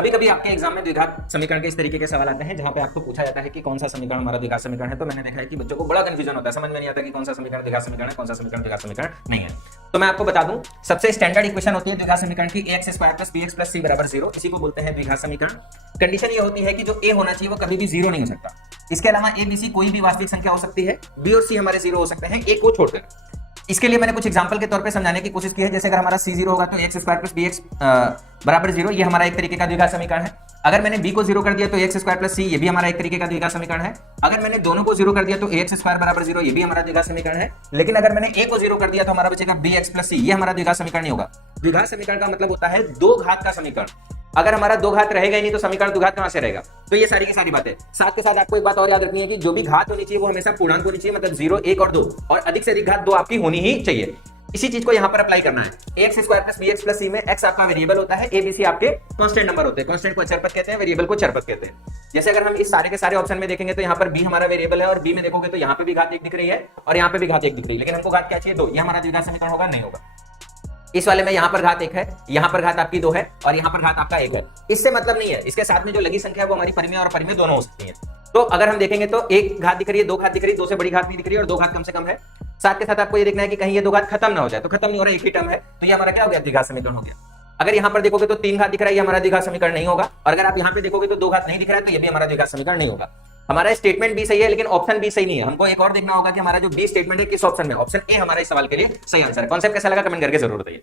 कभी कभी आपके एग्जाम में द्विघात समीकरण के इस तरीके के सवाल आते हैं जहां पे आपको पूछा जाता है कि कौन सा समीकरण हमारा द्विघात समीकरण है। तो मैंने देखा है कि बच्चों को बड़ा कंफ्यूजन होता है, समझ में नहीं आता कि कौन सा समीकरण द्विघात समीकरण है, कौन सा समीकरण द्विघात समीकरण नहीं है। तो मैं आपको बता दूं, सबसे स्टैंडर्ड इक्वेशन होती है द्विघात समीकरण की ax² + bx + c = 0। इसी को बोलते हैं द्विघात समीकरण। कंडीशन ये होती है कि जो a होना चाहिए वो कभी भी 0 नहीं हो सकता। इसके अलावा a, b, c कोई भी वास्तविक संख्या हो सकती है, b और c हमारे 0 हो सकते हैं, a को छोड़कर। इसके लिए मैंने कुछ एग्जांपल के तौर पे समझाने की कोशिश की है। जैसे अगर हमारा c 0 होगा तो ax² + bx = 0, ये हमारा एक तरीके का द्विघात समीकरण है। अगर मैंने b को 0 कर दिया तो ax² + c, ये भी हमारा एक तरीके का द्विघात समीकरण है। अगर मैंने दोनों को 0 कर दिया तो ax² = 0, ये भी हमारा द्विघात समीकरण है। लेकिन अगर मैंने a को 0 कर दिया तो हमारा बचेगा bx + c, ये हमारा द्विघात समीकरण नहीं होगा। द्विघात समीकरण का मतलब होता है दो घात का समीकरण। अगर हमारा दो घात रहेगा ही नहीं तो समीकरण द्विघात कहां से रहेगा। तो ये सारी की सारी बातें। साथ के साथ आपको एक बात और याद रखनी है कि जो भी घात होनी चाहिए वो हमेशा पूर्णांक होनी चाहिए, मतलब 0, 1 और 2, और अधिक से अधिक घात 2 आपकी होनी ही चाहिए। इसी चीज को यहां पर अप्लाई करना है। ax² + bx + c में x आपका वेरिएबल होता है, a, b, c आपके कांस्टेंट नंबर होते हैं। कांस्टेंट को अचर पद कहते हैं, वेरिएबल को चर पद कहते हैं। जैसे अगर हम इस सारे के सारे ऑप्शन में देखेंगे तो यहाँ पर b हमारा वेरिएबल है, और b में देखोगे तो यहाँ पे भी घात 1 दिख रही है और यहाँ पे भी घात 1 दिख रही है, लेकिन हमको घात क्या चाहिए, 2। ये हमारा द्विघात समीकरण होगा, नहीं होगा। इस वाले में यहाँ पर घात 1 है, यहाँ पर घात आपकी 2 है और यहाँ पर घात आपका 1 है। इससे मतलब नहीं है, इसके साथ में जो लगी संख्या है वो हमारी परिमेय और अपरिमेय दोनों हो सकती है। तो अगर हम देखेंगे तो 1 घात दिख रही है, 2 घात दिख रही है, 2 से बड़ी घात भी दिख रही है और 2 घात कम से कम है। साथ के साथ आपको ये देखना है कि कहीं ये 2 घात खत्म ना हो जाए, तो खत्म नहीं हो रहा, एक ही टर्म है, तो ये हमारा क्या हो गया, द्विघात समीकरण हो गया। अगर यहाँ पर देखोगे तो 3 घात दिख रहा है, ये हमारा द्विघात समीकरण नहीं होगा। और अगर आप यहाँ पे देखोगे तो 2 घात नहीं दिख रहा है, तो ये भी हमारा द्विघात समीकरण नहीं होगा। हमारा स्टेटमेंट भी सही है लेकिन ऑप्शन बी सही नहीं है। हमको एक और देखना होगा कि हमारा जो बी स्टेटमेंट है किस ऑप्शन में। ऑप्शन ए हमारा इस सवाल के लिए सही आंसर है। कॉन्सेप्ट कैसा लगा कमेंट करके जरूर बताइए।